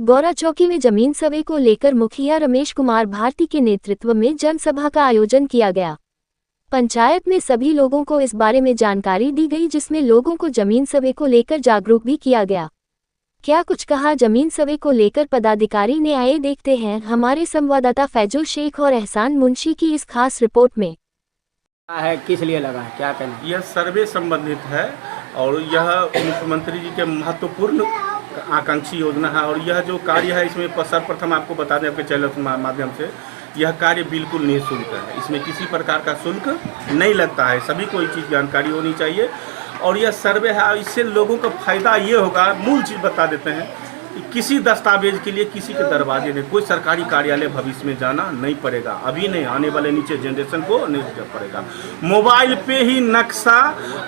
गौरा चौकी में जमीन सर्वे को लेकर मुखिया रमेश कुमार भारती के नेतृत्व में जनसभा का आयोजन किया गया। पंचायत में सभी लोगों को इस बारे में जानकारी दी गई, जिसमें लोगों को जमीन सर्वे को लेकर जागरूक भी किया गया। क्या कुछ कहा जमीन सर्वे को लेकर पदाधिकारी ने, आए देखते हैं हमारे संवाददाता फैजुल शेख और एहसान मुंशी की इस खास रिपोर्ट में। है किस लिए लगा है, क्या कहना? यह सर्वे संबंधित है और यह मुख्यमंत्री जी के महत्वपूर्ण आकांक्षी योजना है और यह जो कार्य है इसमें सर्वप्रथम आपको बता दें आपके चैनल के माध्यम से, यह कार्य बिल्कुल निःशुल्क है। इसमें किसी प्रकार का शुल्क नहीं लगता है, सभी को ये चीज़ जानकारी होनी चाहिए। और यह सर्वे है, इससे लोगों को फायदा ये होगा, मूल चीज़ बता देते हैं कि किसी दस्तावेज के लिए किसी के दरवाजे में कोई सरकारी कार्यालय भविष्य में जाना नहीं पड़ेगा, अभी नहीं, आने वाले नीचे जनरेशन को नहीं जाना पड़ेगा। मोबाइल पे ही नक्शा,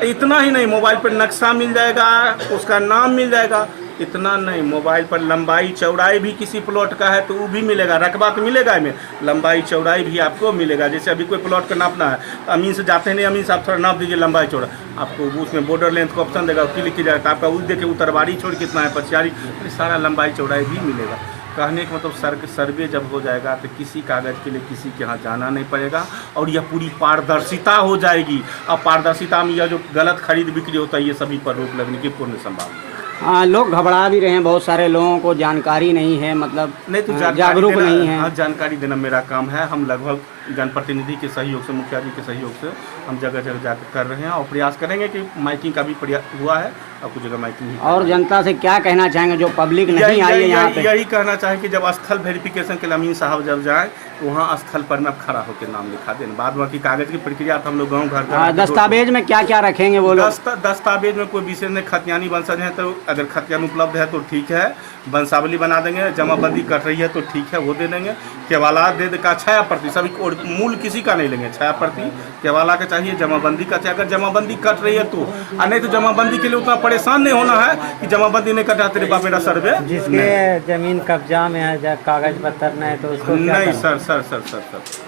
इतना ही नहीं, मोबाइल पर नक्शा मिल जाएगा, उसका नाम मिल जाएगा। इतना नहीं, मोबाइल पर लंबाई चौड़ाई भी किसी प्लॉट का है तो वो भी मिलेगा, रकबा तो मिलेगा इसमें, लंबाई चौड़ाई भी आपको मिलेगा। जैसे अभी कोई प्लॉट का नापना है, अमीन से जाते हैं, नहीं अमीन से आप थोड़ा नाप दीजिए लंबाई चौड़ा, आपको उसमें बॉर्डर लेंथ का ऑप्शन देगा, क्लिक किया जाएगा, आपका उस देखे उतरवारी छोड़ कितना है, पछियारी, सारा लंबाई चौड़ाई भी मिलेगा। कहने का मतलब सर्वे जब हो जाएगा तो किसी कागज़ के लिए किसी के यहाँ जाना नहीं पड़ेगा और यह पूरी पारदर्शिता हो जाएगी। अब पारदर्शिता में यह जो गलत खरीद बिक्री होता है, ये सभी पर रोक लगने की पूर्ण संभावना। हाँ, लोग घबरा भी रहे हैं, बहुत सारे लोगों को जानकारी नहीं है, मतलब नहीं तो जागरूक नहीं है। हाँ, जानकारी देना मेरा काम है। हम लगभग जनप्रतिनिधि के सहयोग से, मुखिया जी के सहयोग से हम जगह जगह जाकर कर रहे हैं और प्रयास करेंगे कि माइकिंग का भी प्रयास हुआ है और कुछ जगह माइकिंग। और जनता से क्या कहना चाहेंगे जो पब्लिक नहीं आई है यहाँ पे? यही कहना चाहें कि जब स्थल वेरिफिकेशन के लिए अमीन साहब जब जाए तो वहाँ स्थल पर में आप खड़ा होकर नाम लिखा दें। बाद बाकी कागज की प्रक्रिया हम लोग गाँव घर दस्तावेज में क्या क्या रखेंगे वो लोग? दस्तावेज में कोई विशेष नहीं, खतियानी वंशज है तो अगर खतियान उपलब्ध है तो ठीक है, वंशावली बना देंगे, जमाबंदी कर रही है तो ठीक है वो दे देंगे, केवालात दे देगा, छाया प्रति सभी, और मूल किसी का नहीं लेंगे, छाया प्रति केवाला का चाहिए, जमाबंदी का चाहिए। अगर जमाबंदी कट रही है तो, और नहीं तो जमाबंदी के लिए उतना परेशान नहीं होना है कि जमाबंदी नहीं कटा तेरे बाप मेरा सर्वे। जिसके जमीन कब्जा में है, कागज पत्तर नहीं तो उसको नहीं सर,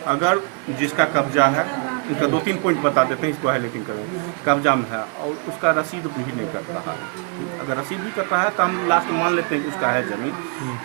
अगर जिसका कब्जा है, इसका 2-3 पॉइंट बता देते हैं, इसको हाईलाइटिंग करें। कब्जा में है और उसका रसीद भी नहीं कर रहा है, अगर रसीद भी कर रहा है तो हम लास्ट मान लेते हैं कि उसका है जमीन,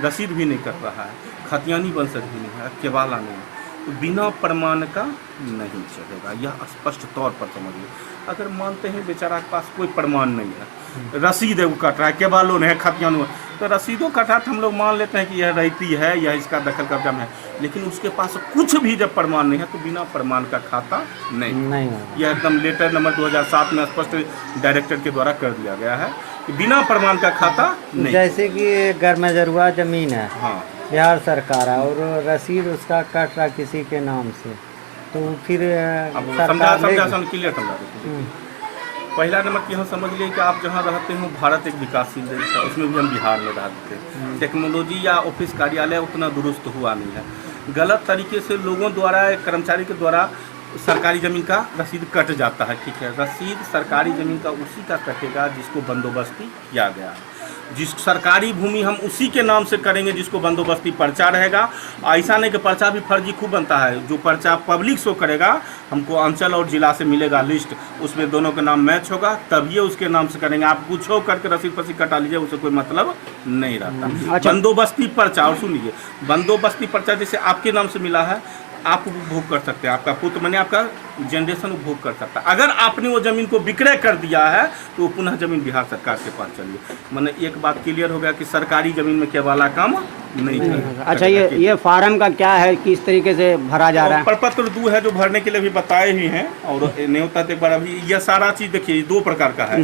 रसीद भी नहीं कर रहा है, खतियानी वंशज भी नहीं है, केवाला नहीं है, तो बिना प्रमाण का नहीं चलेगा। यह स्पष्ट तौर पर समझिए। अगर मानते हैं बेचारा के पास कोई प्रमाण नहीं है, रसीद है वो कट रहा है, केवालो नहीं है, खतियानो, तो रसीदों कटा तो हम लोग मान लेते हैं कि यह रहती है, यह इसका दखल कब्जा में है, लेकिन उसके पास कुछ भी जब प्रमाण नहीं है तो बिना प्रमाण का खाता नहीं। यह एकदम लेटर नंबर 2007 में स्पष्ट डायरेक्टर के द्वारा कर दिया गया है कि बिना प्रमाण का खाता नहीं। जैसे कि गरमजरुआ जमीन है, हाँ, बिहार सरकार है और रसीद उसका कट रहा किसी के नाम से, तो फिर समझा क्लियर समझा देते। पहला नंबर कि हम समझ लिए कि आप जहाँ रहते हो भारत एक विकासशील देश है, उसमें भी हम बिहार में रहते हैं, टेक्नोलॉजी या ऑफिस कार्यालय उतना दुरुस्त हुआ नहीं है, गलत तरीके से लोगों द्वारा, कर्मचारी के द्वारा सरकारी ज़मीन का रसीद कट जाता है। ठीक है, रसीद सरकारी ज़मीन का उसी का कटेगा जिसको बंदोबस्ती किया गया है, जिस सरकारी भूमि हम उसी के नाम से करेंगे जिसको बंदोबस्ती पर्चा रहेगा। ऐसा नहीं कि पर्चा भी फर्जी खूब बनता है, जो पर्चा पब्लिक शो करेगा हमको अंचल और जिला से मिलेगा लिस्ट, उसमें दोनों के नाम मैच होगा तब ये उसके नाम से करेंगे। आप कुछ हो करके रसीद फसीद कटा लीजिए, उससे कोई मतलब नहीं रहता। अच्छा। बंदोबस्ती पर्चा, और सुन लीजिए, बंदोबस्ती पर्चा जैसे आपके नाम से मिला है, आप उपभोग कर सकते हैं, आपका पुत्र माने आपका जनरेशन उपभोग कर सकता है। अगर आपने वो ज़मीन को विक्रय कर दिया है तो पुनः ज़मीन बिहार सरकार के पास चलिए। मैंने एक बात क्लियर हो गया कि सरकारी ज़मीन में केवाला काम नहीं है। अच्छा, ये फार्म का क्या है, किस तरीके से भरा जा रहा है? प्रपत्र 2 है जो भरने के लिए भी बताए ही हैं, और न्योता एक बार अभी यह सारा चीज़ देखिए 2 प्रकार का है,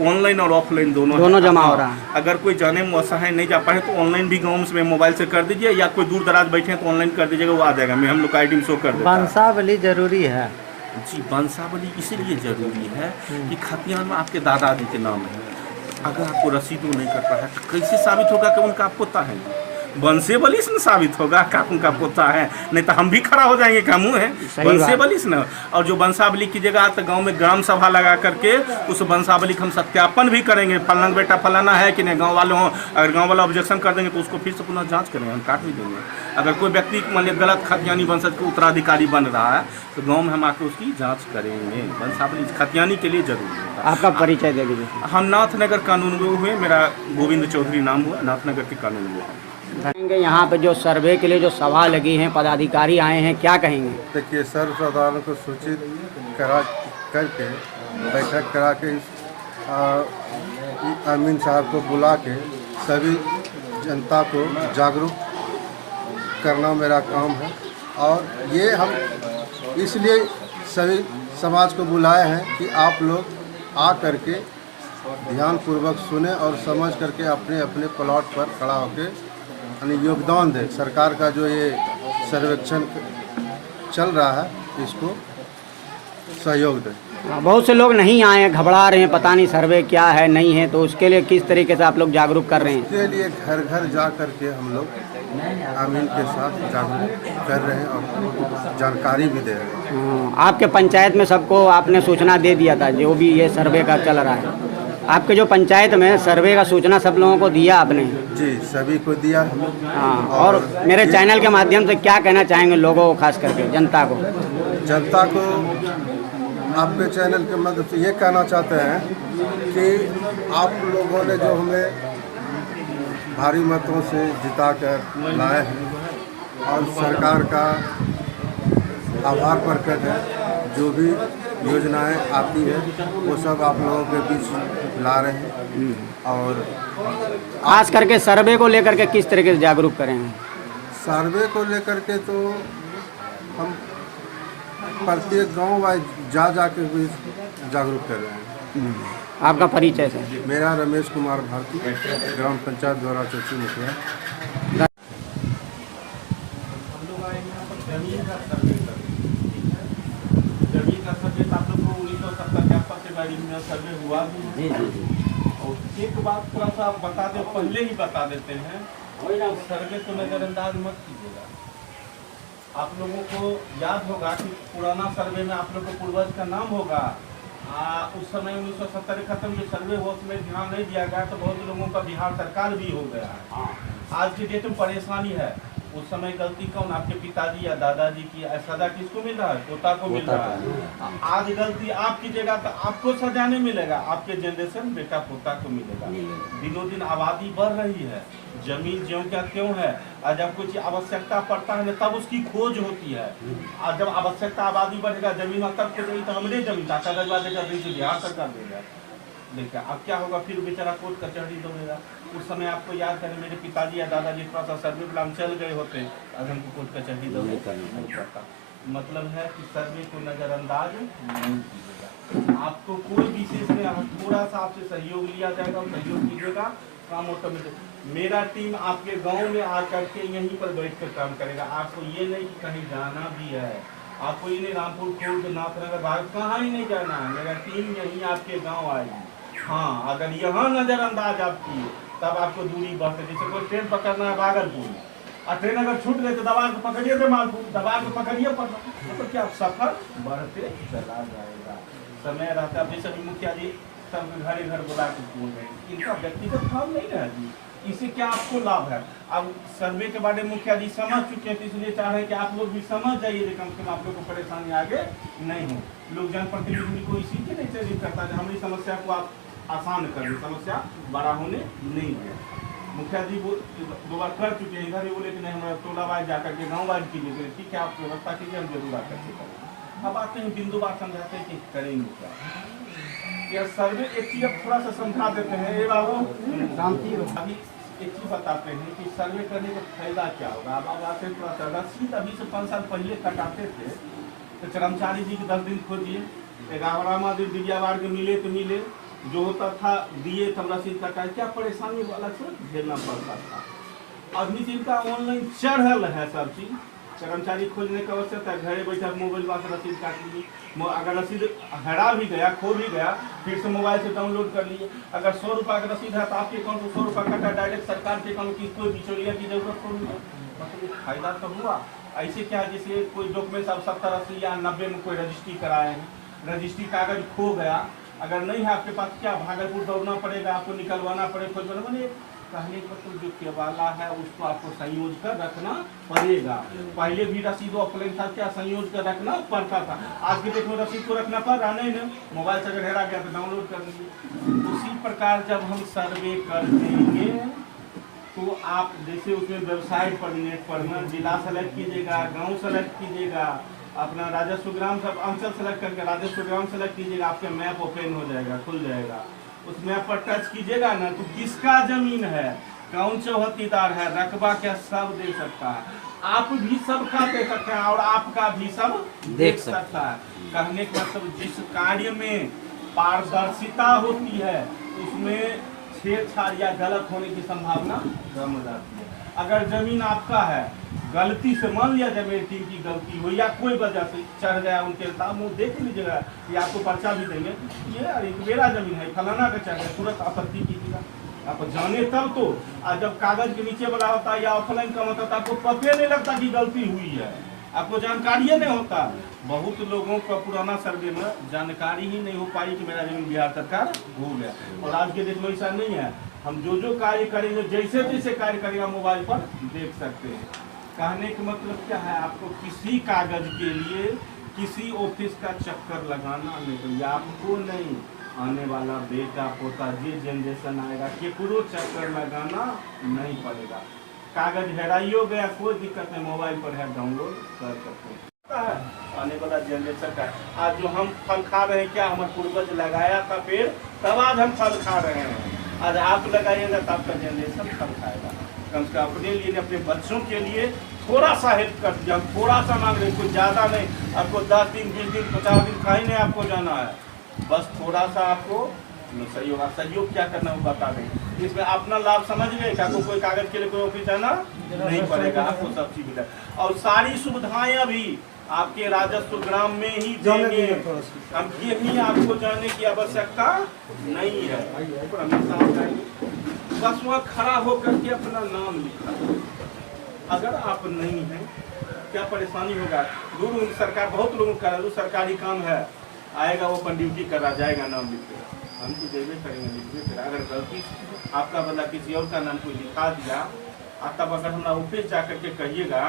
ऑनलाइन और ऑफलाइन दोनों जमा हो रहा है। अगर कोई जाने में असहाय नहीं जा पाए तो ऑनलाइन भी गाँव में मोबाइल से कर दीजिए, या कोई दूर दराज बैठे हैं तो ऑनलाइन कर दीजिएगा, वो आ जाएगा। मैं हम लोग का आईडी शो कर देता है। वंशावली जरूरी है जी, वंशावली इसलिए जरूरी है कि खतियान में आपके दादाजी के नाम है, अगर आपको रसीदों नहीं कर रहा है तो कैसे साबित होगा कि उनका पोता है? वंशे बलिस न साबित होगा काकू का पोता है, नहीं तो हम भी खड़ा हो जाएंगे का मुँह है वंशे बलिस न। और जो वंशावली की जगह तो गांव में ग्राम सभा लगा करके उस वंशावली का हम सत्यापन भी करेंगे, फलाना बेटा फलाना है कि नहीं, गाँव वालों अगर गाँव वाला ऑब्जेक्शन कर देंगे तो उसको फिर से पुनः जाँच करेंगे, हम काट भी देंगे। अगर कोई व्यक्ति मान लिया गलत खतियानी वंशज के उत्तराधिकारी बन रहा है तो गाँव में हम आके उसकी जाँच करेंगे। वंशावली खतियानी के लिए जरूरी है। आपका परिचय दे दीजिए। हम नाथनगर कानून गो हुए, मेरा गोविंद चौधरी नाम हुआ, नाथनगर के कानून गो कहेंगे यहाँ पे जो सर्वे के लिए जो सभा लगी है, पदाधिकारी आए हैं, क्या कहेंगे? देखिए, सर्वसाधारण को सूचित करा करके बैठक करा के अमीन साहब को बुला के सभी जनता को जागरूक करना मेरा काम है। और ये हम इसलिए सभी समाज को बुलाए हैं कि आप लोग आ करके ध्यानपूर्वक सुने और समझ करके अपने अपने प्लॉट पर खड़ा होकर यानी योगदान दें। सरकार का जो ये सर्वेक्षण चल रहा है इसको सहयोग दें। बहुत से लोग नहीं आए हैं, घबरा रहे हैं, पता नहीं सर्वे क्या है नहीं है, तो उसके लिए किस तरीके से आप लोग जागरूक कर रहे हैं? इसके लिए घर घर जा करके हम लोग आमीन के साथ जागरूक कर रहे हैं और जानकारी भी दे रहे हैं। आपके पंचायत में सबको आपने सूचना दे दिया था जो भी ये सर्वे का चल रहा है? आपके जो पंचायत में सर्वे का सूचना सब लोगों को दिया आपने? जी, सभी को दिया। हाँ, और मेरे चैनल के माध्यम से क्या कहना चाहेंगे लोगों को, खास करके जनता को? जनता को आपके चैनल के मदद से ये कहना चाहते हैं कि आप लोगों ने जो हमें भारी मतों से जिता कर लाए हैं और सरकार का आभार प्रकट है। जो भी योजनाएं आती है वो सब आप लोगों के बीच ला रहे हैं। और खास करके सर्वे को लेकर के किस तरीके से जागरूक करेंगे? सर्वे को लेकर के तो हम प्रत्येक गांव वाइज जा के भी जागरूक कर रहे हैं। आपका परिचय से? मेरा रमेश कुमार भारती, ग्राम पंचायत द्वारा चौथी मुखिया। जमीन का सर्वे आप लोग को 1970 के आसपास के बारे में सर्वे हुआ भी है। और एक बात थोड़ा सा बता दे, पहले ही बता देते हैं, सर्वे को नजरअंदाज मत कीजिएगा। आप लोगों को याद होगा कि पुराना सर्वे में आप लोग को पूर्वज का नाम होगा। उस समय 1970 खत्म जो सर्वे हुआ उसमें ध्यान नहीं दिया गया तो बहुत लोगों का बिहार सरकार भी हो गया है। आज की डेट में परेशानी है। उस समय गलती कौन, आपके पिताजी या दादाजी की? सजा किसको मिल रहा है? पोता को मिल रहा है। आज गलती आपकी जगह तो आपको सजा नहीं मिलेगा, आपके जनरेशन बेटा पोता को मिलेगा। दिनों दिन आबादी बढ़ रही है, जमीन ज्यों क्या क्यों है। और जब कुछ आवश्यकता पड़ता है तब उसकी खोज होती है। और जब आवश्यकता आबादी बढ़ेगा जमीन तब खोजेगी तो हमने जमीन कागजवा देगा, बिहार सरकार देगा। देखिए अब क्या होगा, फिर बेचारा कोर्ट कचहरी दौड़ेगा। उस समय आपको याद करें, मेरे पिताजी या दादाजी थोड़ा सा सर्वे प्लान चल गए होते, आज हमको कोर्ट कचहरी दौड़े नहीं पड़ता। मतलब है कि सर्वे को नज़रअंदाज नहीं कीजिएगा। आपको कोई विशेष में थोड़ा सा आपसे सहयोग लिया जाएगा और सहयोग कीजिएगा, काम ऑटोमेटिक। मेरा टीम आपके गांव में आकर के यहीं पर बैठ कर काम करेगा। आपको ये नहीं कि कहीं जाना भी है, आपको ये नहीं रामपुर खुर्द नाथनगर भारत कहाँ ही नहीं जाना है। मेरा टीम यहीं आपके गाँव आएगी। हाँ, अगर यहाँ नज़रअंदाज आप किए तब आपको दूरी बढ़ते। जैसे कोई ट्रेन पकड़ना है भागलपुर, और ट्रेन अगर छूट गई तो दबा के पकड़िए जमालपुर, दबा के पकड़िए पटना, तो क्या सफर बढ़ते चला जाएगा। समय रहता है। जैसे मुखिया जी सब घर घर बुला के बोल रहे हैं, इनका व्यक्तिगत काम नहीं है जी। इससे क्या आपको लाभ है? अब सर्वे के बारे में मुखिया जी समझ चुके हैं, तो इसलिए चाह रहे हैं कि आप लोग भी समझ जाइए, कम से कम आप लोग को परेशानी आगे नहीं हो। लोग जनप्रतिनिधि को इसी के नहीं चलिए करता है हमारी समस्या को आप आसान कर दें, समस्या बड़ा होने नहीं है। मुखिया जी वो 2 बार कर चुके हैं, इधर ही बोले कि नहीं हमारा टोला वाइज जाकर के गाँव वाइज कीजिए, ठीक है आप व्यवस्था कीजिए, हम जरूर आकर के करें। अब आते हैं बिंदु बात समझाते हैं कि करेंगे क्या। यह सर्वे एक चीज अब थोड़ा सा समझा देते हैं। ये बाबू शांति, अभी एक चीज बताते हैं कि सर्वे करने का फायदा क्या होगा। अब आते हैं थोड़ा सा रसीद अभी से 5 साल पहले कटाते थे तो कर्मचारी जी के 10 दिन खोजिए, 11वां दिन दिव्यावार के मिले तो मिले, जो होता था दिए तब रसीद कटाए, क्या परेशानी अलग से झेलना पड़ता था। अभी जिनका ऑनलाइन चढ़ल है सब चीज, कर्मचारी खोजने का आवश्यकता है, घरे बैठे मोबाइल से रसीद काट लीजिए। अगर रसीद हरा भी गया, खो भी गया, फिर से मोबाइल से डाउनलोड कर लीजिए। अगर 100 रुपये का रसीद है तो आपके अकाउंट में 100 रुपये कटा डायरेक्ट सरकार के अकाउंट की, कोई बिचौलिया की जरूरत नहीं है। मतलब फायदा तो हुआ। ऐसे क्या है, जैसे कोई डॉक्यूमेंट्स आप 70, 80 या 90 में कोई रजिस्ट्री कराए हैं, रजिस्ट्री कागज खो गया, अगर नहीं है आपके पास, क्या भागलपुर दौड़ना पड़ेगा, आपको निकलवाना पड़ेगा, खोजवाना। मैंने कहने का मतलब जो केवाला है उसको आपको संयोज कर रखना पड़ेगा। पहले भी रसीद ऑफलाइन था, क्या संयोज कर रखना पड़ता था। आज के डेट में रसीद को रखना पड़ रहा नहीं ना, मोबाइल से अगर हेरा गया तो डाउनलोड कर लीजिए। उसी प्रकार जब हम सर्वे कर देंगे तो आप जैसे उसमें वेबसाइट पर, नेट पर में जिला सेलेक्ट कीजिएगा, गाँव सेलेक्ट कीजिएगा, अपना राजस्व ग्राम सब अंचल सेलेक्ट करके राजस्व ग्राम सेलेक्ट कीजिएगा, आपके मैप ओपन हो जाएगा, खुल जाएगा। उस मैप पर टच कीजिएगा ना तो किसका जमीन है, कौन चौहतीदार है, रकबा क्या, सब दे सकता है। आप भी सबका दे सकते हैं और आपका भी सब देख सकता है। कहने का मतलब जिस कार्य में पारदर्शिता होती है उसमें छेड़छाड़ या गलत होने की संभावना कम हो जाती है। अगर जमीन आपका है, गलती से मान लिया जमीन की गलती हो या कोई वजह से चढ़ गया, उनके सामने देख लीजिएगा, ये आपको पर्चा भी देंगे, ये अरे मेरा जमीन है, फलाना का चढ़ गया, तुरंत आपत्ति कीजिएगा। आप जाने तब तो, आज जब कागज के नीचे वाला होता है या ऑफलाइन का होता है तो आपको पता नहीं लगता कि गलती हुई है, आपको जानकारी नहीं होता। बहुत लोगों का पुराना सर्वे में जानकारी ही नहीं हो पाई कि मेरा जमीन बिहार सरकार हो गया। और आज के डेट में ऐसा नहीं है, हम जो कार्य करेंगे, जैसे जैसे कार्य करेगा मोबाइल पर देख सकते हैं। कहने का मतलब क्या है, आपको किसी कागज के लिए किसी ऑफिस का चक्कर लगाना नहीं, आपको नहीं, आने वाला बेटा पोता जे जनरेशन आएगा केकरो चक्कर लगाना नहीं पड़ेगा। कागज हेराइयो गया कोई दिक्कत नहीं, मोबाइल पर है, डाउनलोड कर सकते हैं। आने वाला जनरेशन का आज जो हम फल खा रहे हैं, क्या हमारे पूर्वज लगाया था पेड़, तब आज हम फल खा रहे हैं। आज आप लगाइएगा तब आपका जनरेशन फल खाएगा। कम से कम अपने लिए, अपने बच्चों के लिए थोड़ा सा हेल्प कर दिया। हम थोड़ा सा मांग रहे, कोई ज़्यादा नहीं, आपको 10 दिन 20 दिन 50 दिन कहीं नहीं आपको जाना है, बस थोड़ा सा आपको सहयोग। सहयोग क्या करना वो बता दें, इसमें अपना लाभ समझ गए, आपको कोई कागज के लिए कोई ऑफिस जाना नहीं पड़ेगा, आपको सब चीज मिला। और सारी सुविधाएं भी आपके राजस्व ग्राम में ही देंगे, अब ये भी आपको जाने की आवश्यकता नहीं है। बस वहाँ खड़ा होकर के अपना नाम लिखा। अगर आप नहीं हैं क्या परेशानी होगा, दूर सरकार बहुत लोगों का सरकारी काम है, आएगा वो अपन ड्यूटी करा जाएगा, नाम लिख के हम तो देवे करेंगे, लिखिए। फिर अगर गलती आपका बदला किसी और का नाम कोई लिखा दिया, तब अगर हमारा ऑफिस जा करके कहिएगा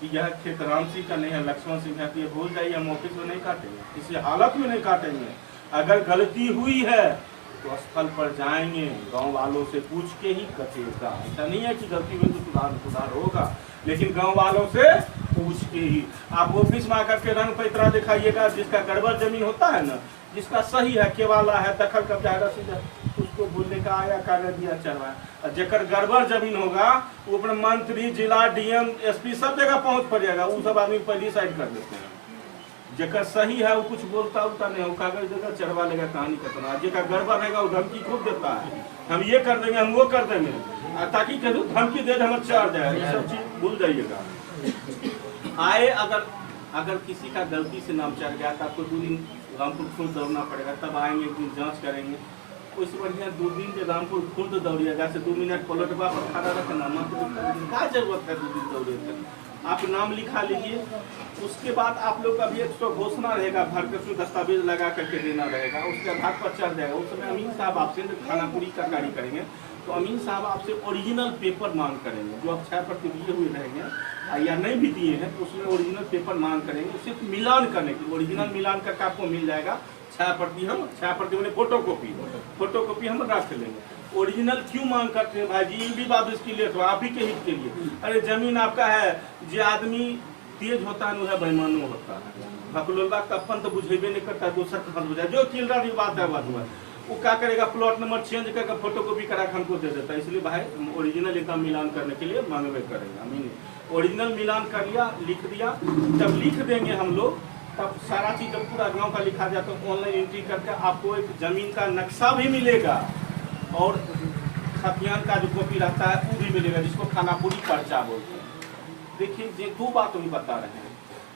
कि यह खेत राम सिंह का नहीं है, लक्ष्मण सिंह है, तो ये भूल जाइए, हम ऑफिस में नहीं काटेंगे, किसी हालत में नहीं काटेंगे। अगर गलती हुई है तो स्थल पर जाएंगे, गांव वालों से पूछ के ही कटेगा। ऐसा नहीं है कि गलती हुई तो सुधार होगा, लेकिन गांव वालों से पूछ के ही। आप ऑफिस में आकर के रंग पैतरा दिखाइएगा, जिसका गड़बड़ जमीन होता है ना, जिसका सही है, केवाला है, दखल कब्जा है, सीधा उसको बोलने का आया, कागज दिया, चलवाया। और जेकर गड़बड़ जमीन होगा वो अपने मंत्री, जिला डीएम, एसपी सब जगह पहुंच पड़ेगा, वो सब आदमी पहले साइड कर देते हैं। जेकर सही है वो कुछ बोलता उलता नहीं, वो कागज देगा, चढ़वा लेगा, कहानी खत्म। जेकर गड़बड़ रहेगा वो धमकी खूब देता है, हम ये कर देंगे, हम वो कर देंगे, ताकि कह दो धमकी दे हम चढ़ जाए। ये सब चीज भूल जाइएगा। आए अगर किसी का गलती से नाम चढ़ गया तो आपको 2 दिन रामपुर खुद दौड़ना पड़ेगा, तब आएंगे, एक दिन जाँच करेंगे। उससे बढ़िया 2 दिन के रामपुर खुद दौड़िएगा, से 2 मिनट पलटवा पर खड़ा रखना, क्या जरूरत है 2 दिन दौड़े तक। आप नाम लिखा लीजिए, उसके बाद आप लोग का भी एक घोषणा रहेगा, भर कर दस्तावेज लगा करके देना रहेगा, उसके आधार पर चढ़ जाएगा। उस समय अमीन साहब आपसे खानापुरी का कार्य करेंगे तो अमीन साहब आपसे ओरिजिनल पेपर मांग करेंगे, जो आप 6% दिए हुए रहेंगे या नहीं भी दिए हैं तो उसमें ओरिजिनल पेपर मांग करेंगे, सिर्फ मिलान करने के लिए। ओरिजिनल मिलान करके आपको मिल जाएगा। 6% हम 6% मैंने फोटोकॉपी हम रख लेंगे। ओरिजिनल क्यों मांग करते हैं भाई जी, ये भी बात इसके लिए, तो आप ही के हित के लिए। अरे जमीन आपका है, जो आदमी तेज होता है वह बेईमानो होता है, भकलोलबा कपन तो बुझेबे नहीं करता, दूसरा फंस बुझा, जो चिल्ड्रा की बात है बात हुआ, वो क्या करेगा, प्लॉट नंबर चेंज करके फोटोकॉपी करा के हमको दे देता है। इसलिए भाई ओरिजिनल एकदम मिलान करने के लिए मांगवे करेंगे। अमीन ओरिजिनल मिलान कर लिया, लिख दिया, जब लिख देंगे हम लोग तब सारा चीज जब पूरा गांव का लिखा जाए तो ऑनलाइन एंट्री करके आपको एक जमीन का नक्शा भी मिलेगा और खतियान का जो कॉपी रहता है वो भी मिलेगा, जिसको खानापुरी पर्चा बोलते हैं। देखिए ये दो बात हम बता रहे हैं,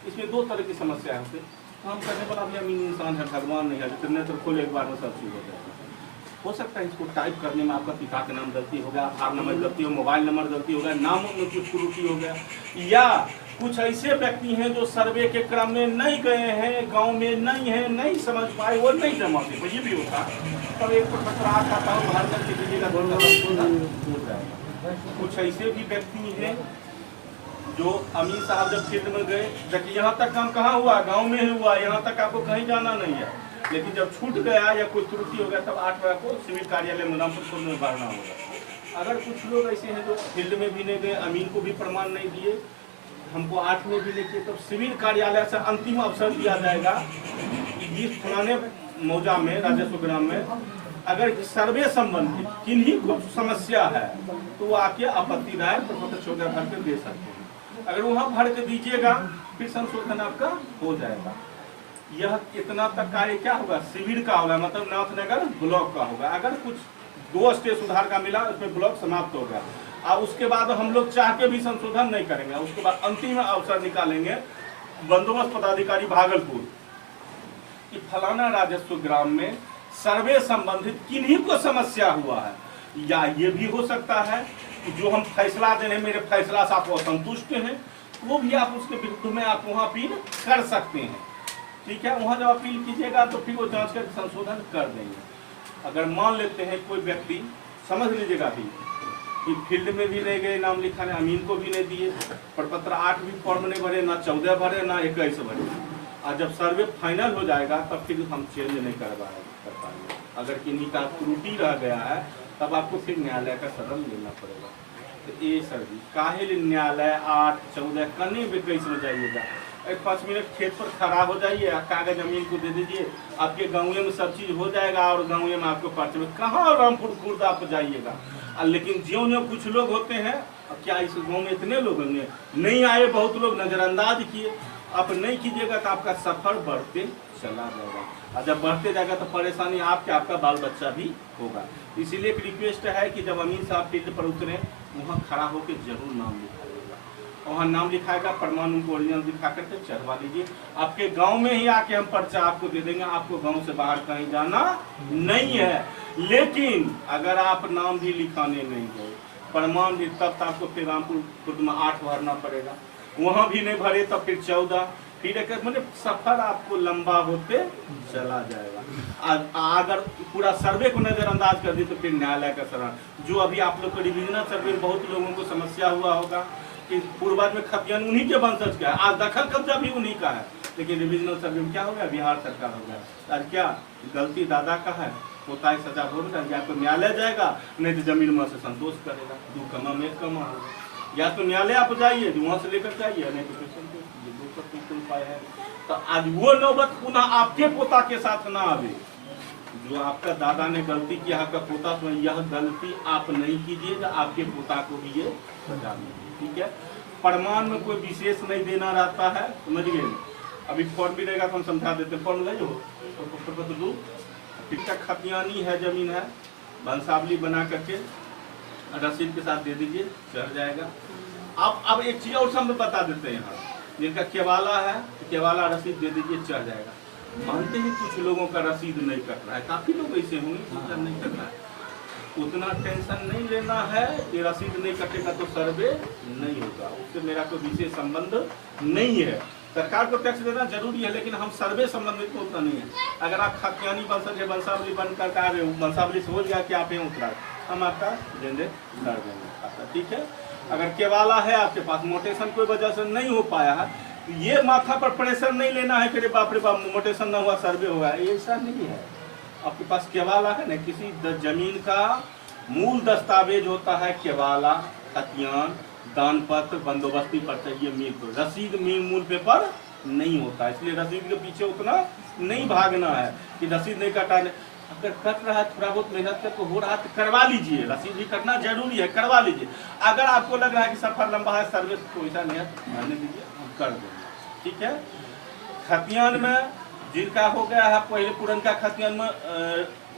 इसमें दो तरह की समस्या है। काम करने पर अभी अमीन इंसान है, भगवान नहीं है, जितने तो खोले एक बार में सब चीज़ हो जाएगा। हो सकता है इसको टाइप करने में आपका पिता का नाम गलती हो गया, आधार नंबर गलती हो, मोबाइल नंबर गलती हो गया, नाम में कुछ त्रुटि हो गया, या कुछ ऐसे व्यक्ति हैं जो सर्वे के क्रम में नहीं गए हैं, गांव में नहीं है, नहीं समझ पाए, वो नहीं जमा दे, ये भी होता है। तब एक पत्र आता है बाहर करके दीजिएगा, हो जाएगा। कुछ ऐसे भी व्यक्ति हैं जो अमीन साहब जब फील्ड में गए, देखिए यहाँ तक काम कहाँ हुआ, गांव में ही हुआ, यहाँ तक आपको कहीं जाना नहीं है, लेकिन जब छूट गया या कोई त्रुटि हो गया तब 8 बजे को सिविल कार्यालय मुजफ्फरपुर में भरना होगा। अगर कुछ लोग ऐसे हैं जो फील्ड में भी नहीं गए, अमीन को भी प्रमाण नहीं दिए, हमको 8 में भी नहीं किए, तब सिविल कार्यालय से अंतिम अवसर दिया जाएगा कि इस फलाने मौजा में, राजस्व ग्राम में अगर सर्वे संबंधी किन्हीं को समस्या है तो वो आके आपत्ति राय प्रपत्र 14 भर के दे सकते हैं। अगर वहाँ भर के दीजिएगा फिर संशोधन आपका हो जाएगा। यह इतना तक कार्य क्या होगा, शिविर का होगा, मतलब नाथनगर ब्लॉक का होगा। अगर कुछ 2 स्टेज सुधार का मिला, उसमें ब्लॉक समाप्त हो गया, और उसके बाद हम लोग चाह के भी संशोधन नहीं करेंगे, उसके बाद अंतिम अवसर निकालेंगे बंदोबस्त पदाधिकारी भागलपुर कि फलाना राजस्व ग्राम में सर्वे संबंधित किन्हीं को समस्या हुआ है, या ये भी हो सकता है कि जो हम फैसला दे रहे, मेरे फैसला से आप असंतुष्ट हैं, वो भी आप उसके विरुद्ध में आप वहाँ अपील कर सकते हैं। ठीक है, वहाँ जब अपील कीजिएगा तो फिर वो जांच कर संशोधन कर देंगे। अगर मान लेते हैं कोई व्यक्ति, समझ लीजिएगा भी कि फील्ड में भी नहीं गए, नाम लिखाने अमीन को भी नहीं दिए, प्रपत्र 8 भी फॉर्म नहीं भरे, ना 14 भरे, ना 21 भरे, और जब सर्वे फाइनल हो जाएगा तब फिर हम चेंज नहीं कर पाएंगे। अगर किन्हीं का त्रुटि रह गया है तब आपको फिर न्यायालय का शरण लेना पड़ेगा। तो ये सर जी काहे न्यायालय 8, 14 कने भी कैसे में जाइएगा, 5 मिनट खेत पर खड़ा हो जाइए, कागज जमीन को दे दीजिए, आपके गाँव में सब चीज़ हो जाएगा, और गाँव में आपको पर्चे में कहाँ रामपुर खुर्द आप जाइएगा। लेकिन ज्यों कुछ लोग होते हैं, क्या इस गाँव में इतने लोग होंगे, नहीं आए, बहुत लोग नज़रअंदाज किए, आप नहीं कीजिएगा तो आपका सफर बढ़ते चला जाएगा, और जब बढ़ते जाएगा तो परेशानी आपका बाल बच्चा भी होगा। इसीलिए एक रिक्वेस्ट है कि जब अमीन साहब फील्ड पर उतरे वहाँ खड़ा होकर जरूर नाम लिखाइएगा, वहाँ नाम लिखाएगा, प्रमाण उनको ओरिजिनल दिखा करके चढ़वा लीजिए। आपके गांव में ही आके हम पर्चा आपको दे देंगे, आपको गांव से बाहर कहीं जाना नहीं है। लेकिन अगर आप नाम भी लिखाने नहीं गए, प्रमाण भी, तब तो आपको फिर रामपुर खुद में 8 भरना पड़ेगा, वहाँ भी नहीं भरे तब फिर 14, फिर मतलब सफर आपको लंबा होते चला जाएगा। अगर पूरा सर्वे को नजरअंदाज कर दी तो फिर न्यायालय का शरण। जो अभी आप लोग को डिविजनल सर्वे में बहुत लोगों को समस्या हुआ होगा कि पूर्वाज में खतियान उन्हीं के वंशज का है, आज दखल कब्जा भी उन्हीं का है, लेकिन डिविजनल सर्वे में क्या हो गया, बिहार सरकार हो गया। आज क्या गलती दादा का है, पोता की सजा हो गया, या तो न्यायालय जाएगा, नहीं तो जमीन में से संतोष करेगा, 2 कमा में 1 कमा होगा, या तो न्यायालय आप जाइए वहाँ से लेकर जाइए, नहीं तो उपाय है। तो आज वो नौबत पुनः आपके पोता के साथ ना आवे, जो आपका दादा ने गलती किया, आपका पोता, तो यह गलती आप नहीं कीजिएगा, आपके पोता को भी ये सजा मिलेगी। ठीक है, प्रमाण में कोई विशेष नहीं देना रहता है, समझ गए। अभी फॉर्म भी रहेगा तो हम समझा देते हैं, फॉर्म ले जो टिकटा खतियानी है, जमीन है, वंशावली बना करके रसीद के साथ दे दीजिए, चढ़ जाएगा। अब एक चीज और सब बता देते हैं, यहाँ जिनका केवाला है, केवाला रसीद दे दीजिए, चढ़ जाएगा। मानते हैं कुछ लोगों का रसीद नहीं कट रहा है, काफी लोग ऐसे होंगे जिनका नहीं कट रहा है, उतना टेंशन नहीं लेना है कि रसीद नहीं कटेगा तो सर्वे नहीं होगा, उससे मेरा कोई विशेष संबंध नहीं है। सरकार को टैक्स देना जरूरी है, लेकिन हम सर्वे संबंधित तो उतना नहीं है। अगर आप खतियानी वंशज वंशावली बनकर आ रहे हो, वंशावली से हो गया कि आप यहाँ उतरा, हम आपका जनरेट कर देंगे। ठीक है, अगर केवाला है आपके पास, मोटेशन कोई वजह से नहीं हो पाया है, तो ये माथा पर प्रेशर नहीं लेना है कि बाप रे बाप मोटेशन ना हुआ सर्वे होगा, ये ऐसा नहीं है। आपके पास केवाला है ना, किसी जमीन का मूल दस्तावेज होता है केवाला, खतियान, दान पत्र, बंदोबस्ती पर चाहिए मील पर, रसीद मूल पेपर नहीं होता, इसलिए रसीद के पीछे उतना नहीं भागना है कि रसीद नहीं कटाने। अगर कट रहा है, थोड़ा बहुत मेहनत करके हो रहा है तो करवा लीजिए, रसीद भी कटना जरूरी है, करवा लीजिए। अगर आपको लग रहा है कि सफर लंबा है, सर्विस कोई सा नहीं है, मानने दीजिए, हम कर देंगे। ठीक है, खतियान में जिनका हो गया है, पहले पुरनका खतियान में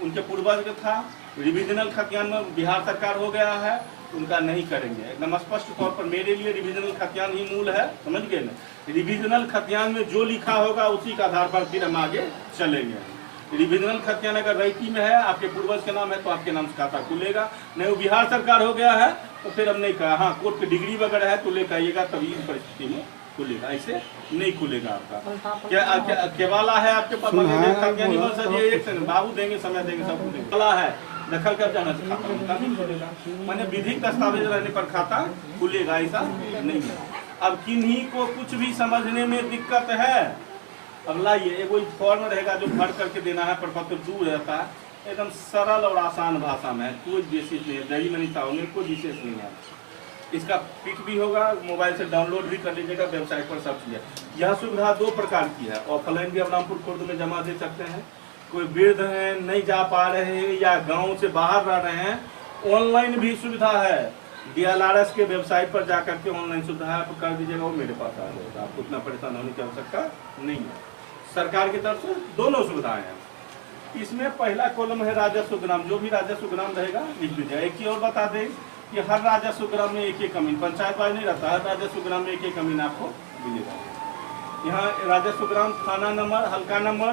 उनके पूर्वज का था, रिविजनल खतियान में बिहार सरकार हो गया है, उनका नहीं करेंगे। एकदम स्पष्ट तौर पर मेरे लिए रिविजनल खतियान ही मूल है, समझ गए ना। रिविजनल खतियान में जो लिखा होगा उसी के आधार पर फिर हम आगे चलेंगे। रिविजनल खतियान अगर रैती में है, आपके पूर्वज के नाम है, तो आपके नाम से खाता खुलेगा। नहीं वो बिहार सरकार हो गया है तो फिर हम नहीं कहा, हाँ कोर्ट की डिग्री वगैरह है तो लेकर आइएगा, तभी इस परिस्थिति में खुलेगा, ऐसे नहीं खुलेगा आपका। क्या केवाला है आपके पास? एक सेकंड बाबू, देंगे समय देंगे, सब कुछ केवाला है, दखल कर जाना से खाता उनका नहीं खुलेगा। मैंने विधिक दस्तावेज रहने पर खाता खुलेगा, ऐसा नहीं है। अब किन्हीं को कुछ भी समझने में दिक्कत है, अब लाइए एगो फॉर्म रहेगा जो भर करके देना है, प्रपत्र दूर रहता है, एकदम सरल और आसान भाषा में, कोई विशेष नहीं है, दही मनीता होंगे, कोई विशेष नहीं है। इसका पिक भी होगा, मोबाइल से डाउनलोड भी कर लीजिएगा, वेबसाइट पर सब चीज़ है। यह सुविधा 2 प्रकार की है। ऑफलाइन भी रामपुर खुर्द में जमा दे सकते हैं, कोई वृद्ध हैं नहीं जा पा रहे हैं या गांव से बाहर रह रहे हैं, ऑनलाइन भी सुविधा है। DLRS के वेबसाइट पर जाकर के ऑनलाइन सुविधा है, आप कर दीजिएगा, वो मेरे पास आ जाएगा, आपको उतना परेशान होने की आवश्यकता नहीं है। सरकार की तरफ से दोनों सुविधाएं हैं। इसमें पहला कॉलम है राजस्व ग्राम, जो भी राजस्व ग्राम रहेगा लिख दीजिएगा। एक चीज और बता दें कि हर राजस्व ग्राम में एक अमीन, पंचायत वाइज नहीं रहता, हर राजस्व ग्राम में एक अमीन आपको मिलेगा। यहाँ राजस्व ग्राम थाना नंबर, हल्का नंबर,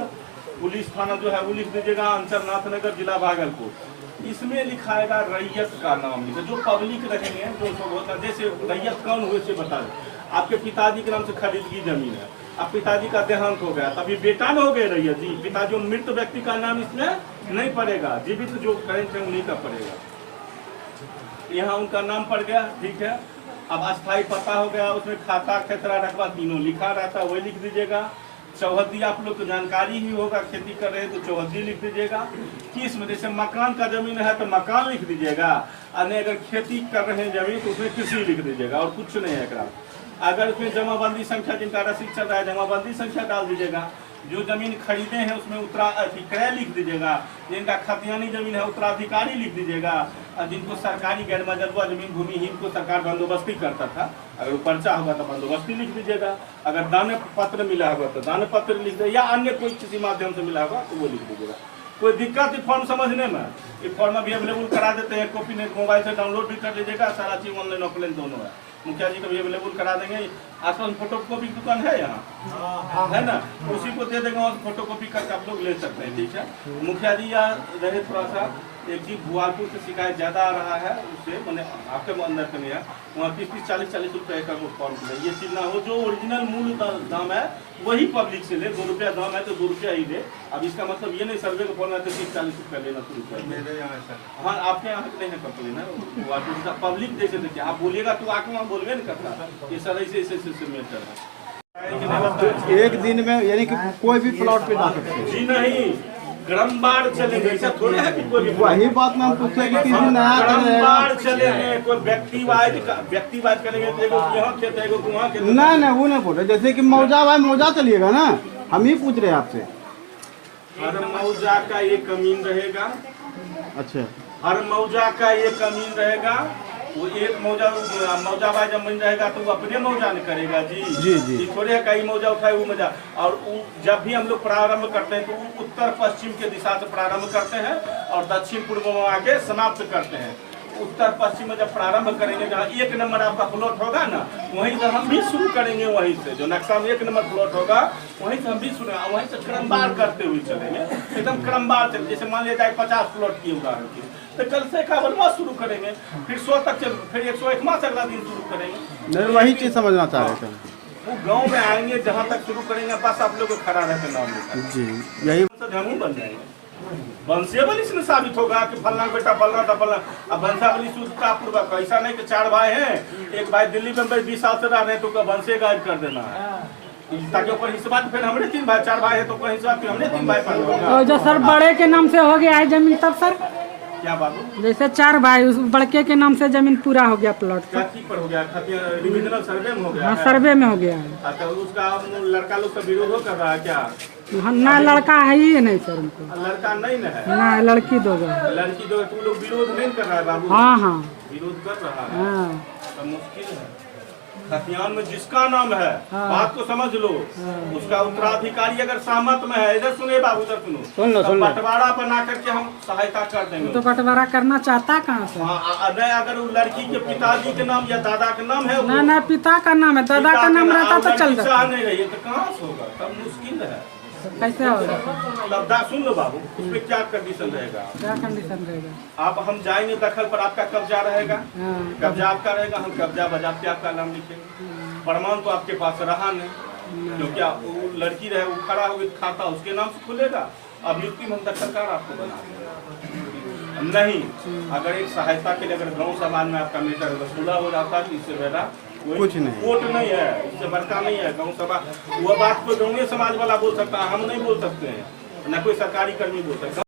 पुलिस थाना जो है वो लिख दीजिएगा, अंचलनाथ नगर, जिला भागलपुर। इसमें लिखाएगा रैयत का नाम, जो पब्लिक रहेंगे, जो सब होता है, जैसे रैयत कौन हुए से बता दें। आपके पिताजी के नाम से खरीदगी जमीन है, अब पिताजी का देहांत हो गया, तभी बेटा न हो गए रैयत जी, पिता जो मृत व्यक्ति का नाम इसमें नहीं पड़ेगा, जीवित जो करेंट है उन्हीं का पड़ेगा। यहाँ उनका नाम पड़ गया, ठीक है। अब अस्थायी पता हो गया, उसमें खाता, खेतरा, रकबा तीनों लिखा रहता है, वही लिख दीजिएगा। चौहद्दी आप लोग को जानकारी ही होगा, खेती कर रहे हैं तो चौहद्दी लिख दीजिएगा। किस्म, जैसे मकान का जमीन है तो मकान लिख दीजिएगा, और अगर खेती कर रहे हैं जमीन तो उसमें कृषि लिख दीजिएगा, और कुछ नहीं है। अगर उसमें जमाबंदी संख्या, जिनका रसीद चल रहा है जमाबंदी संख्या डाल दीजिएगा। जो जमीन खरीदे हैं उसमें क्रय लिख दीजिएगा। जिनका खतियानी जमीन है उत्तराधिकारी लिख दीजिएगा। और जिनको सरकारी गैर मजरूआ जमीन भूमिहीन को सरकार बंदोबस्ती करता था, अगर वो पर्चा होगा तो बंदोबस्ती लिख दीजिएगा। अगर दान पत्र मिला होगा तो दान पत्र लिख दीजिएगा, या अन्य कोई किसी माध्यम से मिला होगा तो वो लिख दीजिएगा। कोई दिक्कत है फॉर्म समझने में? ये फॉर्म भी अवेलेबल करा देते हैं, कॉपी ने मोबाइल से डाउनलोड भी कर लीजिएगा, सारा चीज ऑनलाइन ऑफलाइन दोनों है। मुखिया जी को भी अवेलेबल करा देंगे। आसपास फोटो कॉपी दुकान है यहाँ, है ना, उसी को दे देंगे और फोटो कॉपी करके आप लोग ले सकते हैं, ठीक है। मुखिया जी यहाँ रहे थोड़ा सा, एक चीज भुआपुर से शिकायत ज़्यादा आ रहा है, उससे मैंने आपके अंदर का नहीं है, वहाँ 30-40 रुपये का वो फॉर्म मिले। ये चीज ना हो, जो ओरिजिनल मूल दाम है वही पब्लिक से ले। 2 रुपया दाम है तो 2 रुपया ही दे। अब इसका मतलब ये नहीं सर्वे को फॉर्म है तो 30-40 रुपया लेना शुरू कर। मेरे यहाँ सर, हाँ आपके यहाँ नहीं है कंप्लेन है, पब्लिक जैसे देखिए, आप बोलिएगा तो आके वहाँ बोलवे नहीं करता, ये सर ऐसे मेटर है। एक दिन में यानी कि कोई भी प्लॉट पे जा सकते हैं? जी नहीं, क्रमवार चलेंगे, ऐसा थोड़े है कि कोई वही बात मैं पूछे कि किसी नया क्रमवार चलेंगे, कोई व्यक्तिवाद करेंगे तो एगो यहाँ खेत है, एगो वहाँ खेत। नहीं वो नहीं बोल रहे, जैसे कि मौजा भाई मौजा चलिएगा ना, हम ही पूछ रहे हैं आपसे। हर मौजा का ये कमीन रहेगा। अच्छा, हर मौजा का ये कमीन रहेगा। वो एक मौजा भाई जब बन जाएगा तो वो अपने मौजा न करेगा जी। जी। थोड़े कई मौजा उठाए वो मौजा। और जब भी हम लोग प्रारंभ करते हैं तो उत्तर पश्चिम के दिशा से प्रारंभ करते हैं और दक्षिण पूर्व में आके समाप्त करते हैं। उत्तर पश्चिम में जब प्रारंभ करेंगे, जहाँ 1 नंबर आपका प्लॉट होगा ना, वहीं से हम भी शुरू करेंगे। वहीं से जो नक्शा में 1 नंबर प्लॉट होगा वहीं से हम भी शुरू, वहीं से क्रमवार करते हुए चलेंगे, एकदम क्रमवार चलेंगे। जैसे मान लिया जाए 50 प्लॉट की उदाहरण की, तो कल से 51वां शुरू करेंगे, फिर 100 तक चल, फिर 101वां से अगला दिन शुरू करेंगे। नहीं वही चीज समझना चाह रहे थे। वो गाँव में आएंगे जहाँ तक शुरू करेंगे, बस आप लोग को खड़ा रहकर नाम लेकर जी, यही हम बन जाएंगे। वंशावली इसमें साबित होगा कि फलना बेटा फलना था फलना। अब वंशावली शुद्धता पूर्वक, ऐसा नहीं कि 4 भाई हैं, एक भाई दिल्ली में 20 साल से रह रहे हैं तो वंशे गायब कर देना है, ताकि ऊपर हिस्सा फिर हमने 3 भाई 4 भाई है तो कोई हिस्सा फिर हमने 3 भाई पर। जो सर बड़े के नाम से हो गया है जमीन, तब सर क्या बात? जैसे 4 भाई, उस बड़के के नाम से जमीन पूरा हो गया प्लॉट, क्या चीज पर हो गया? रिविजनल सर्वे में हो गया? हाँ सर्वे में हो गया है। अच्छा, उसका लड़का लोग का विरोध कर रहा है क्या? ना लड़का है ही नहीं सर उनको, लड़का नहीं ना है, ना लड़की 2 है। लड़की 2 तुम लोग विरोध नहीं कर रहा है बाबू? हाँ विरोध कर रहा है, हाँ। तो मुश्किल है। खतियान में जिसका नाम है, बात को समझ लो, उसका उत्तराधिकारी अगर सहमत में है, इधर सुने बाबू, इधर सुनो, सुन लो, तो सुन लो। बंटवारा बना करके हम सहायता कर देंगे। तो बंटवारा करना चाहता कहाँ से? नहीं, अगर वो लड़की के पिताजी के नाम या दादा के नाम है, ना ना, पिता का नाम है, दादा का नाम रहता तो चल जाता। नहीं रही है तो कहाँ से होगा, तब मुश्किल है। कैसे होगा? तब सुन लो बाबू, उसमें क्या कंडीशन रहेगा, क्या कंडीशन रहेगा? आप हम जाएंगे दखल पर, आपका कब्जा रहेगा, हाँ, कब्जा आपका रहेगा, हम कब्जा बजाते आपका नाम लिखेंगे, प्रमाण तो आपके पास रहा नहीं, क्योंकि वो लड़की रहे, वो खड़ा हो गई, खाता उसके नाम से खुलेगा, अब युक्ति हम दखलकार आपको बना देंगे। नहीं, अगर एक सहायता के लिए अगर गांव समाज में आपका मीटर वसूला हो जाता है, इससे बेटा कुछ नहीं, कोर्ट नहीं है, इससे बड़का नहीं है गांव सभा। वो बात कोई गाँव समाज वाला बोल सकता है, हम नहीं बोल सकते हैं, न कोई सरकारी कर्मी बोल सकता है।